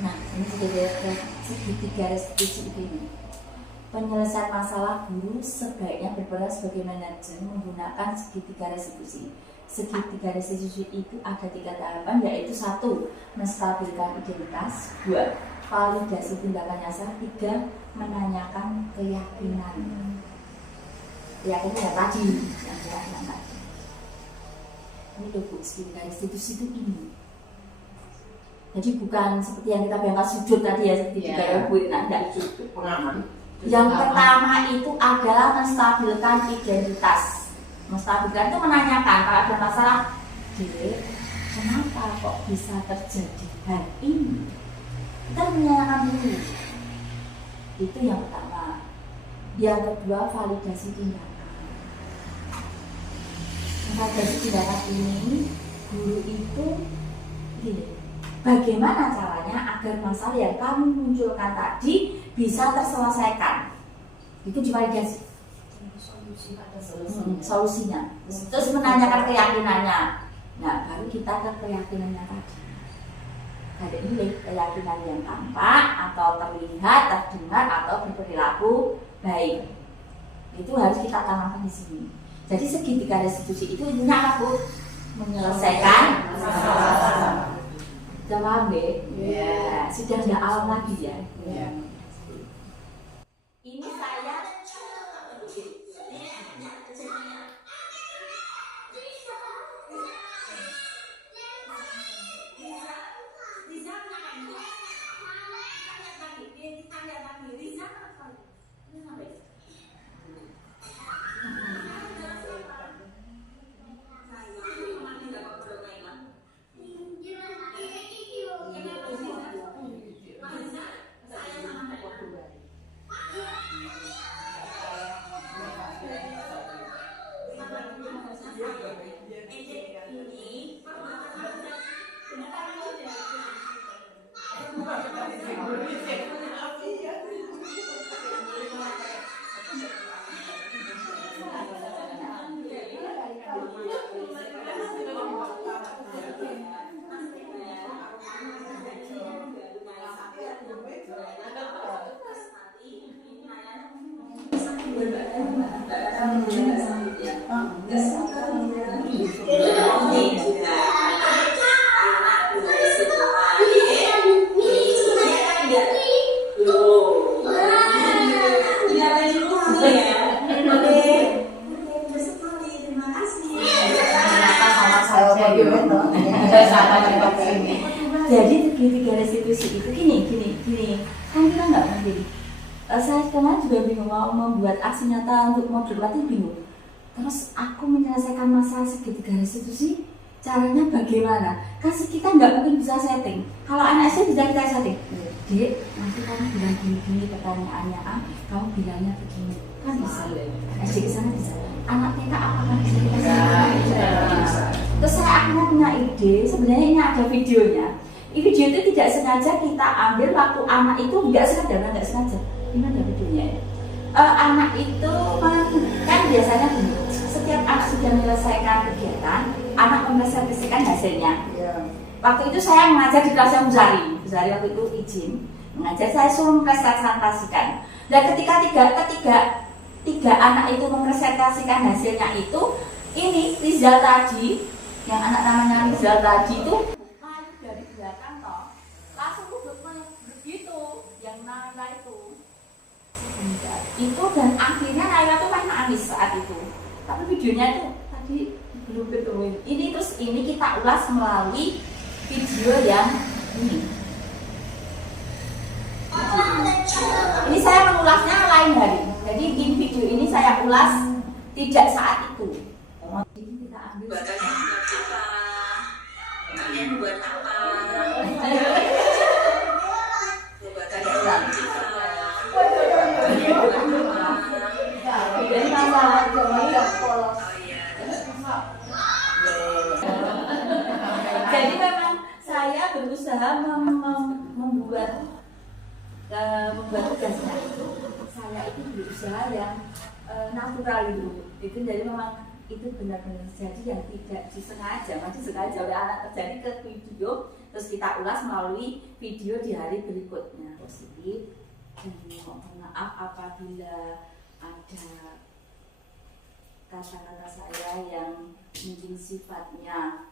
nah ini sudah ada segitiga restitusi ini. Penyelesaian masalah guru sebaiknya berperan sebagai manajer menggunakan segitiga restitusi. Segitiga restitusi itu ada 3 tahapan, yaitu 1. Menstabilkan identitas, 2. Validasi tindakan nyasar, 3. Menanyakan keyakinan. Keyakinan tadi, yang keyakinan tadi. Ini loh Bu, segitiga restitusi itu ini. Jadi bukan seperti yang kita bayangkan sudut tadi ya, segitiga ya Bu, tidak pengaman. Yang pertama itu adalah menstabilkan identitas. Menstabilkan itu menanyakan kalau ada masalah, kenapa kok bisa terjadi hal ini? Kita menanyakan dulu. Itu yang pertama. Yang kedua, validasi tindakan. Validasi tindakan ini, guru itu bagaimana caranya agar masalah yang kamu munculkan tadi bisa terselesaikan. Itu divalidasi. Solusinya. Terus menanyakan keyakinannya. Nah, baru kita ke keyakinannya tadi. Ada ini keyakinan yang tampak atau terlihat, terdengar atau berperilaku baik. Itu harus kita tanamkan di sini. Jadi segitiga restitusi itu intinya apa? Menyelesaikan masalah. Sudah paham ya? Sudah tidak awam lagi ya? Ini saya jadi segitiga restitusi itu gini. Kan kita nggak ngerti. Saya kemarin juga bingung mau membuat aksi nyata untuk modul latihan bingung. Terus aku menyelesaikan masalah segitiga restitusi caranya bagaimana? Kan kita nggak mungkin bisa setting. Kalau anak saya bisa kita setting. Dek, nanti kamu bilang gini pertanyaannya A, kamu bilangnya begini, kan bisa. SD ke sana bisa. Anak kita apakah bisa kita bisa. Terus saya akhirnya punya ide, sebenarnya ini ada videonya. Video itu tidak sengaja kita ambil waktu anak itu nggak sengaja. Ini ada videonya ya. Anak itu kan biasanya gini, setiap anak sudah menyelesaikan kegiatan, anak mempresentasikan hasilnya. Waktu itu saya mengajar di kelasnya Muzari waktu itu izin mengajar, saya suruh mempresentasikan. Dan ketika tiga anak itu mempresentasikan hasilnya itu, ini Rizal tadi, yang anak namanya Rizal tadi itu lari dari belakang toh, langsung begitu, yang Naila itu dan akhirnya Naila tuh main nangis saat itu. Tapi videonya itu tadi belum betul. Ini terus ini kita ulas melalui video yang ini. Ini saya mengulasnya lain hari. Jadi di video ini saya ulas tidak saat itu. Jadi kita ambil. Kalian buat apa? Jadi masalah yang polos. Jadi memang saya berusaha membuat tugasnya itu. Saya itu berusaha yang natural itu. Jadi memang itu benar-benar jadi yang tidak disengaja, masih sengaja oleh anak terjadi ke video, terus kita ulas melalui video di hari berikutnya. Positif dan mohon maaf apabila ada kata-kata saya yang mungkin sifatnya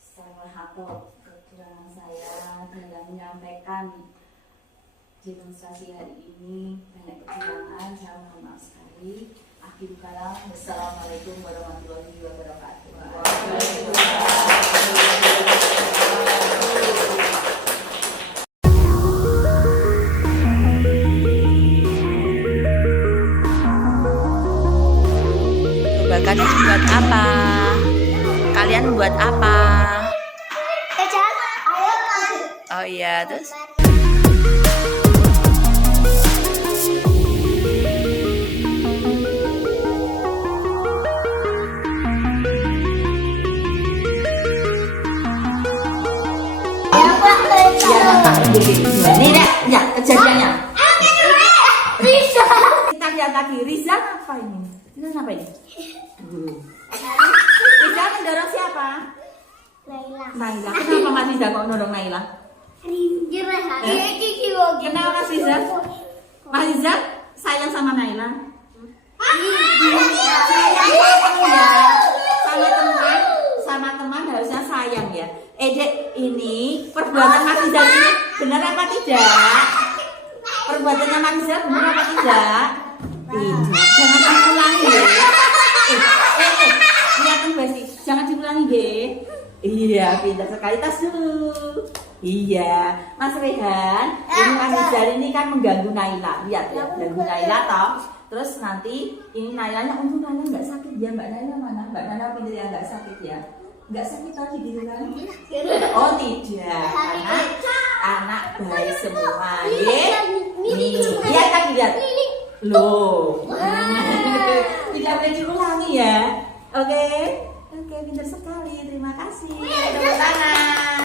salah atau kekurangan saya dalam menyampaikan demonstrasi hari ini, banyak kekurangan, saya mohon maaf sekali. Akhirul kalam, wassalamualaikum warahmatullahi wabarakatuh. Kalian buat apa? Kalian buat apa? Oh iya, terus? Ini ya kejadiannya. Kita lihat lagi Rizal apa ini? Rizal apa ini? Rizal mendorong siapa? Naila. Kenapa Mas Rizal kok mendorong Naila? Kenapa Mas Rizal? Mas Rizal sayang sama Naila? Sama teman harusnya sayang ya. Dek, ini perbuatan Mas Rizal ini benar apa tidak? Perbuatannya Mas Rizal benar apa tidak? Tidak. Jangan diulangi ya. Lihatin Besti, jangan diulangi ya. Iya, pintar sekali, tas dulu. Iya, Mas Rehan, ini Mas Rizal ini kan mengganggu Naila. Lihat ya, mengganggu Naila toh. Terus nanti ini Nailanya, untung Naila nggak sakit ya, Mbak Naila mana? Mbak Naila pintar ya, nggak sakit ya. Nggak sakit tadi gitu kan? Oh tidak, karena anak baik semua. Lihat kan, lihat. Loh, tidak boleh diulangi ya. Oke, pintar sekali. Terima kasih. Tepuk tangan.